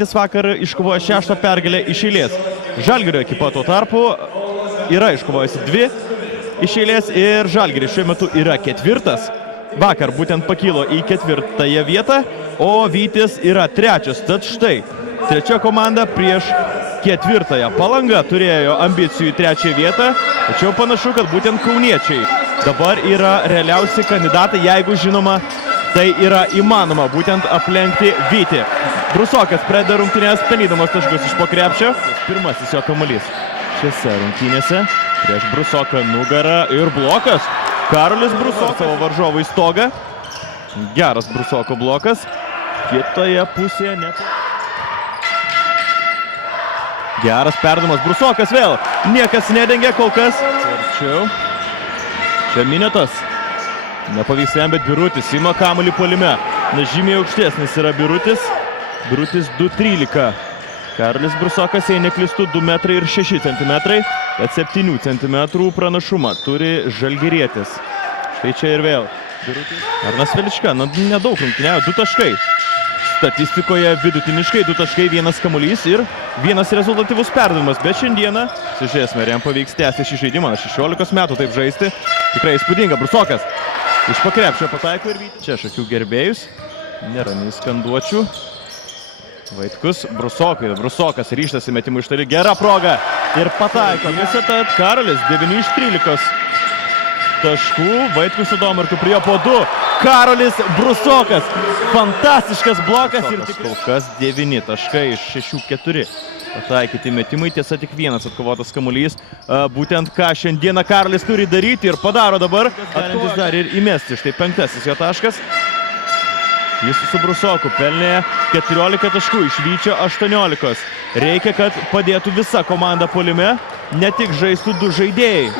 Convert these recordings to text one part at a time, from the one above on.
Vytis vakar iškovojo 6 pergalę iš eilės. Žalgirio ekipa tuo tarpu yra iškovojusi 2 iš eilės ir Žalgiris šiuo metu yra 4. Vakar būtent pakilo į 4. vietą, o Vytis yra 3. Tad štai, 3 komanda prieš 4. Palanga turėjo ambicijų į 3 vietą, tačiau panašu, kad būtent kauniečiai dabar yra realiausi kandidatai, jeigu žinoma, tai yra įmanoma būtent aplenkti Vytį. Brusokas pradeda rungtynės pelnydamas taškus iš po krepšio. Pirmasis jo kamuolys šiose rungtynėse prieš Brusoką nugarą ir blokas. Karolis Brusokas savo varžovų į stogą. Geras Brusoko blokas. Kitoje pusėje net. Geras perdavimas. Brusokas vėl. Niekas nedengia kol kas. Arčiau. Čia Minėtas. Nepavyks jam, bet Birutis ima kamuolį puolime. Žymiai aukštesnis yra Birutis. Birutis 2.13. Karolis Brusokas, jei neklystu, 2 metrai ir 6 centimetrai. Bet 7 centimetrų pranašumą turi žalgirietis. Štai čia ir vėl. Arnas Velička, nedaug rungtyniavo, 2 taškai. Statistikoje vidutiniškai 2 taškai, 1 kamuolys ir 1 rezultatyvus perdavimas. Bet šiandieną, žiūrėsime, ar jam pavyks tęsti šį žaidimą. 16 metų taip žaisti. Tikrai įspūdinga. Brusokas iš po krepšio pataiko ir Vytis. Čia šakių gerbėjus. Nėra nei skanduočių. Vaitkus Brusokui. Brusokas ryžtasi metimų iš toli. Gera proga. Ir pataiko. Visą tad Karolis 9 iš 13 taškų. Vaitkus su Domarku prie po 2. Karolis Brusokas. Fantastiškas blokas. Ir tik kol kas 9 taškai iš 6-4. Pataikyti metimai. Tiesa, tik 1 atkovotas kamuolys. Būtent ką šiandieną Karolis turi daryti ir padaro dabar. Galintis dar ir įmesti. Štai 5 jo taškas. Jis su Brusoku pelnė 14 taškų, iš Vyčio 18. Reikia, kad padėtų visa komanda puolime, ne tik žaistų 2 žaidėjai.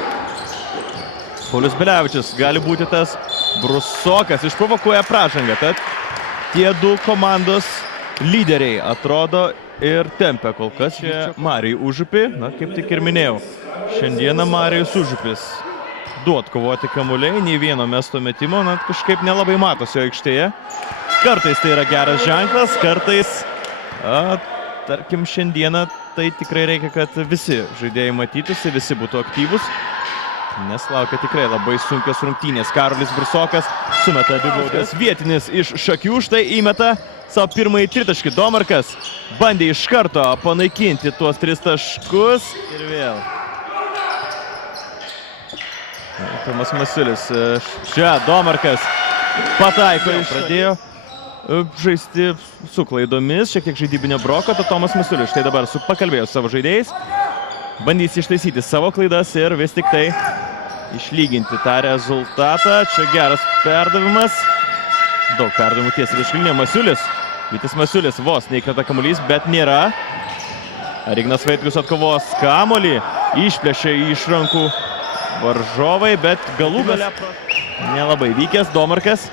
Paulius Belevičius gali būti tas. Brusokas išprovokuoja pražangą, tad tie 2 komandos lyderiai atrodo ir tempia kol kas čia Marijų Užupį. Na, kaip tik ir minėjau, šiandieną Marijus Užupis 2 atkovoti kamuoliai, nei vieno mesto metimo, na, kažkaip nelabai matosi jo aikštėje. Kartais tai yra geras ženklas, kartais, tarkim, šiandieną tai tikrai reikia, kad visi žaidėjai matytųsi, visi būtų aktyvus, nes laukia tikrai labai sunkios rungtynės. Karolis Brusokas sumeta abi baudas. Vietinis iš šakių, štai įmeta savo pirmąjį tritaškį. Domarkas bandė iš karto panaikinti tuos 3 taškus. Ir vėl. Tomas Masiulis. Čia Domarkas pataiko. Pradėjo žaisti su klaidomis, šiek tiek žaidybinio broko, tad Tomas Masiulis štai dabar pakalbėjo su savo žaidėjais, bandys ištaisyti savo klaidas ir vis tik tai išlyginti tą rezultatą. Čia geras perdavimas, daug perdavimų tiesiai virš linijos. Masiulis, Vytis Masiulis vos neįkrenta kamuolys, bet nėra. Ignas Vaitkus atkovos kamuolį, išplėšė iš rankų varžovai, bet galų gale nelabai vykęs. Domarkas.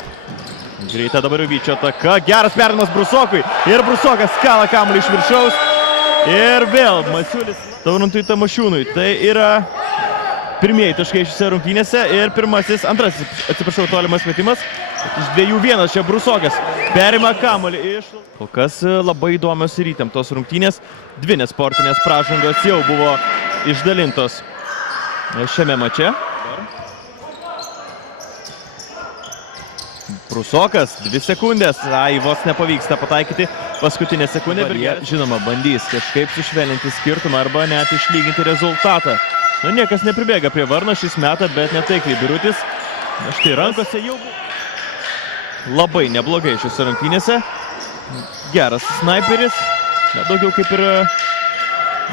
Greita dabar Vyčio ataka. Geras perdavimas Brusokui. Ir Brusokas kala kamuolį iš viršaus. Ir vėl Masiulis Taurantui Tamošiūnui. Tai yra pirmieji taškai šiose rungtynėse. Ir antrasis tolimas metimas. Iš 2-1 čia Brusokas perima kamuolį iš. Kol kas labai įdomios ir įtemptos rungtynės. 2 nesportinės pražangos jau buvo išdalintos šiame mače. Brusokas, 2 sekundės. Vos nepavyksta pataikyti paskutinę sekundę. Jie, žinoma, bandys kažkaip sušvelninti skirtumą arba net išlyginti rezultatą. Na, niekas nepribėga prie varno šis metą, bet netaikliai Birutis. Na, štai rankose jau labai neblogai šiose rungtynėse. Geras snaiperis. Daugiau kaip ir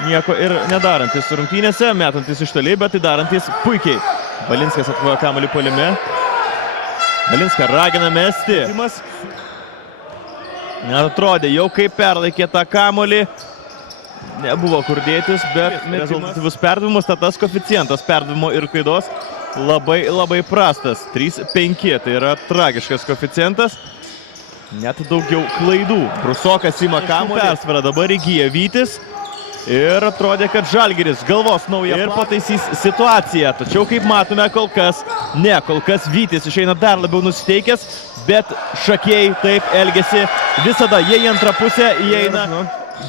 nieko ir nedarantis rungtynėse. Metantis iš toli, bet tai darantis puikiai. Balinskas atkovojo kamuolį puolime. Balinską ragina mesti. Atrodė jau kaip perlaikė tą kamuolį. Nebuvo kur dėtis, bet rezultatyvus perdavimus, tas koeficientas perdavimo ir klaidos labai prastas. 3-5, tai yra tragiškas koeficientas. Net daugiau klaidų. Brusokas ima kamuolį. Persvarą dabar įgyja Vytis. Ir atrodė, kad Žalgiris galvos naują ir pataisys situaciją. Tačiau, kaip matome, kol kas Vytis išeina dar labiau nusiteikęs, bet šakiai taip elgesi visada. Jie į antrą pusę įeina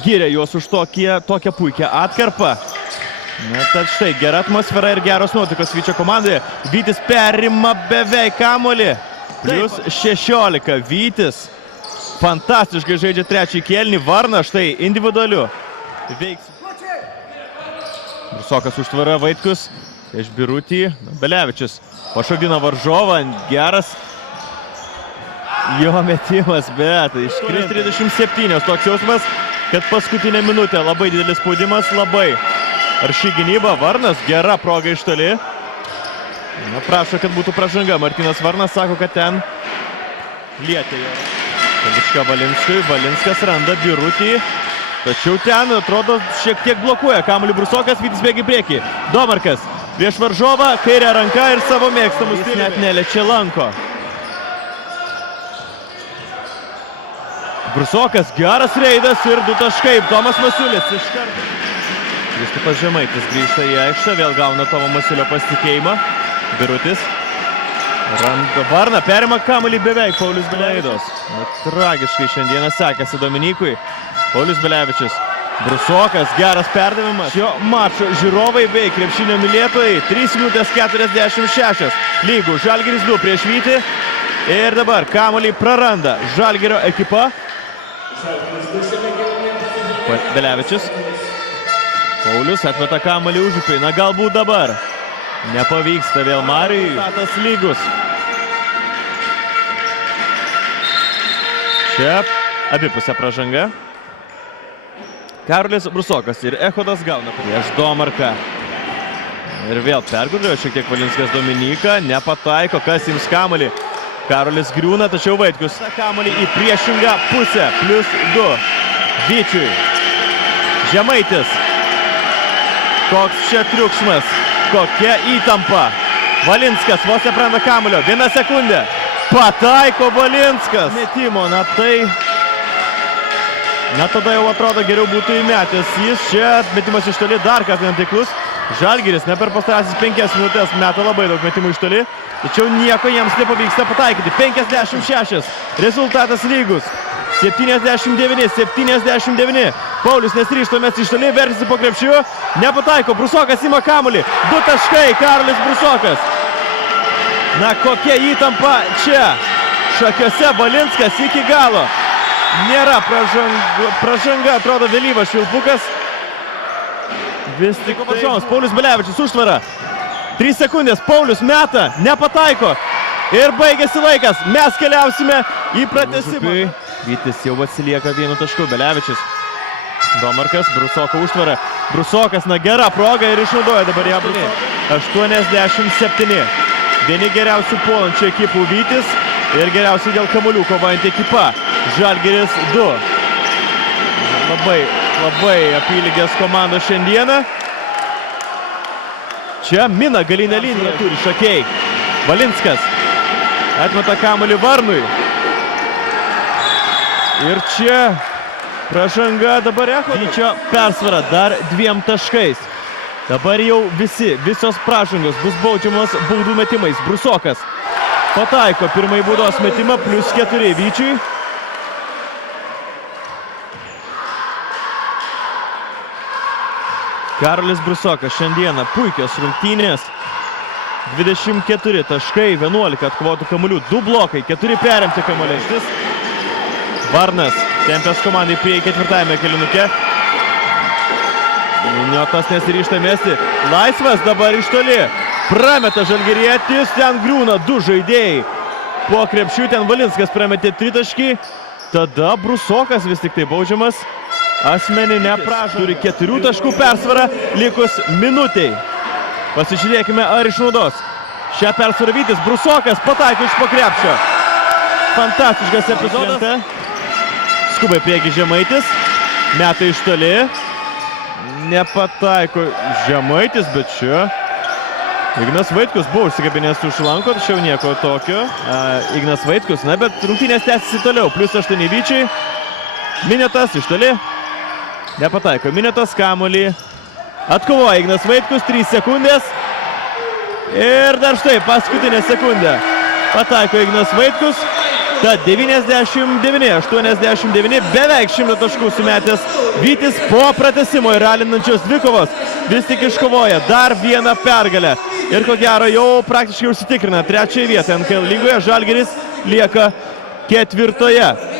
gyrė juos už tokią puikią atkarpą. Na, tad štai, gera atmosfera ir geros nuotaikos Vyčio komandoje. Vytis perima beveik kamuolį. Plius 16. Vytis fantastiškai žaidžia trečiąjį kėlinį. Varnas štai individualiu veiks. Brusokas užtvara, Vaitkus iš Birutį. Belevičius pašokdino varžovą. Geras jo metimas, bet iškris 37. Toks jausmas, kad paskutinė minutė. Labai didelis spaudimas, labai arši gynyba. Varnas, gera proga iš toli. Na, prašo, kad būtų pražanga. Martynas Varnas sako, kad ten lietė jo. Tališka Valinskui. Valinskas randa Birutį. Tačiau ten, atrodo, šiek tiek blokuoja. Kamuolį Brusokas, Vytis bėga į priekį. Domarkas prieš varžovą, kairę ranką ir savo mėgstamus. Jis net neliečia lanko. Brusokas, geras reidas ir 2 taškai. Tomas Masiulis iš karto. Kristupas Žemaitis grįžta į aikštę, vėl gauna Tomo Masiulio pasitikėjimą. Birutis randa Varną, perima kamuolį beveik Paulius Bileidos. Tragiškai šiandieną sekasi Dominykui. Paulius Bilevičius. Brusokas, geras perdavimas. Šio mačo žiūrovai bei krepšinio mylėtojai. 3 minutės 46. Lygų Žalgiris 2 prieš Vytį. Ir dabar kamuolį praranda Žalgirio ekipa. Bilevičius. Paulius atmeta kamuolį užupį. Na, galbūt dabar. Nepavyksta vėl Marijui. Statas lygus. Čia abipusė pražanga. Karolis Brusokas ir Echodas gauna prieš Domarką. Ir vėl pergudrėjo šiek tiek Valinskas Dominyką. Nepataiko, kas ims kamuolį. Karolis griūna, tačiau Vaitkus kamuolį į priešingą pusę. Plius 2. Vyčiui. Žemaitis. Koks čia triukšmas. Kokia įtampa. Valinskas vos nepraranda kamuolio. 1 sekundė. Pataiko Valinskas. Metimo, na tai... Na tada jau atrodo geriau būtų įmetęs. Jis čia metimas iš toli dar kartą netaiklus. Žalgiris ne per pastarasis 5 minutės meta labai daug metimų iš toli. Tačiau nieko jiems nepavyksta pataikyti. 56. Rezultatas lygus. 79. Paulius nesiryžta mesti iš toli, veržiasi po krepšiu. Nepataiko. Brusokas ima kamuolį. 2 taškai. Karolis Brusokas. Na, kokia įtampa čia. Šakiuose Valinskas iki galo. Nėra pražanga, atrodo vėlyvas švilpukas. Vis tik varžovas. Paulius Bilevičius užtvara. 3 sekundės. Paulius meta. Nepataiko. Ir baigėsi laikas. Mes keliausime į pratęsimą. Vytis jau atsilieka 1 tašku. Bilevičius. Domarkas. Brusoko užtvara. Brusokas, na, gera proga ir išnaudoja dabar ją. 87. Vieni geriausių puolančių ekipų Vytis ir geriausiai dėl kamuolių kovojantį ekipa. Žalgiris 2. Labai apylygės komandos šiandieną. Čia mina galinę liniją turi Šakiai. Valinskas atmeta kamuolį Varnui. Ir čia pražanga dabar Vyčio persvara dar 2 taškais. Dabar jau visos pražangos bus baudžiamos baudų metimais. Brusokas pataiko pirmąjį baudos metimą, plius 4 Vyčiui. Karolis Brusokas šiandieną puikios rungtynės. 24 taškai, 11 atkovotų kamuolių, 2 blokai, 4 perimti kamuoliai. Varnas tempęs komandai prie 4 kėlinuke. Miniotas nesiryžta mesti. Laisvas dabar iš toli. Prameta žalgirietis, ten griūna 2 žaidėjai. Po krepšių ten Valinskas prametė 3 taškį. Tada Brusokas vis tik tai baudžiamas. Asmeninė pražanga. Turi 4 taškų persvarą likus minutei. Pasižiūrėkime, ar išnaudos. Šią persvarą Vytis. Brusokas pataiko iš po krepšio. Fantastiškas epizodas. Skubai prieki Žemaitis. Meta iš toli. Nepataiko Žemaitis, bet čia Ignas Vaitkus buvo užsikabinęs už lanko, tačiau nieko tokio. Ignas Vaitkus, na, bet rungtynės tęsiasi toliau. Plius 8 Vyčiui. Miniotas iš toli. Nepataiko Miniotas, kamuolį atkovoja Ignas Vaitkus, 3 sekundės. Ir dar štai paskutinė sekundė. Pataiko Ignas Vaitkus. Tad 99-89, beveik 100 taškų sumetęs Vytis po pratęsimo ir alinančios dvikovos vis tik iškovoja dar vieną pergalę. Ir ko gero jau praktiškai užsitikrina trečiąją vietą NKL lygoje, Žalgiris lieka ketvirtoje.